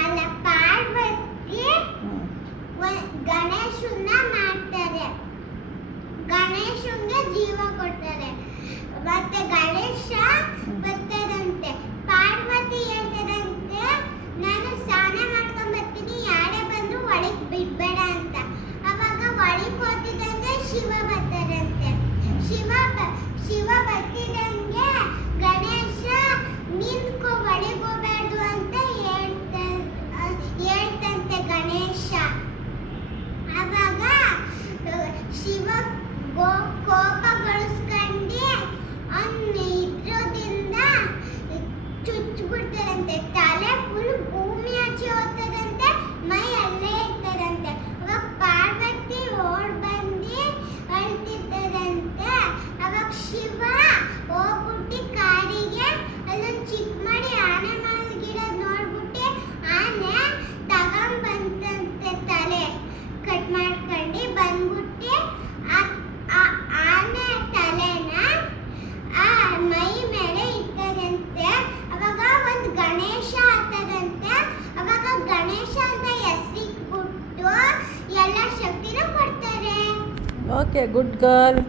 ಅಲ್ಲ ಪಾರ್ವತಿ ಗಣೇಶನ್ನ ಮಾಡ್ತಾರೆ, ಗಣೇಶನ್ಗೆ ಜೀವ ಕೊಡ್ತಾರೆ. ಮತ್ತೆ ಗಣೇಶ ಬರ್ತಾರಂತೆ, ಪಾರ್ವತಿ ಹೇಳ್ತಾರಂತೆ ನಾನು ಸ್ನಾನ ಮಾಡ್ಕೊಂಡ್ ಬರ್ತೀನಿ, ಯಾರೇ ಬಂದ್ರು ಒಳಗ್ ಬಿಡ್ಬೇಡ ಅಂತ. ಅವಾಗ ಒಳಗ್ ಹೋಗ್ತಿದಂಗೆ ಶಿವ ಬರ್ತಾರಂತೆ. ಶಿವ ಬರ್ತಿದಂಗೆ ಗಣೇಶ ನಿಂತ್ಕೋ ಒಳಗ್ ಹೋಗ್ಬಾರ್ದು ಅಂತ ಹೇಳ್ತಂತೆ ಗಣೇಶ. ಅವಾಗ ಶಿವ ಕೋಪಗೊಳಿಸ್ಕೊಂಡು ಇದ್ರದಿಂದ ಚುಚ್ಚಿಬಿಡ್ತಾರಂತೆ. ತಲೆ ಫುಲ್ ಭೂಮಿ ಆಚೆ ಹೋಗ್ತದಂತೆ, ಮೈ ಅಲ್ಲೇ ಇರ್ತಾರಂತೆ. ಅವಾಗ ಪಾರ್ವತಿ ಓಡ್ ಬಂದು ಅಳ್ತಿರ್ತಾರಂತೆ. ಅವಾಗ ಶಿವ ಹೋಗ್ಬಿಟ್ಟು ಕಾಡಿಗೆ ಅಲ್ಲೊಂದು ಚಿಕ್ಕ ಮಾಡಿ ಆನೆ ಮಲಗಿರೋದು ನೋಡ್ಬಿಟ್ಟು ಆನೆ ತಗೊಂಬಂತಂತೆ, ತಲೆ ಕಟ್ ಮಾಡ್ಕೊಂಡು ಬಂದ್ಬಿಟ್ಟು ಆನೆ ತಲೆನ ಮೈ ಮೇಲೆ ಇಟ್ಟದಂತೆ. ಅವಾಗ ಒಂದು ಗಣೇಶ ಆಗ್ತದಂತೆ. ಅವಾಗ ಗಣೇಶ ಅಂತ ಹೆಸರಿಟ್ಬಿಟ್ಟು ಎಲ್ಲ ಶಕ್ತಿನೂ ಕೊಡ್ತಾರೆ. Okay, good girl.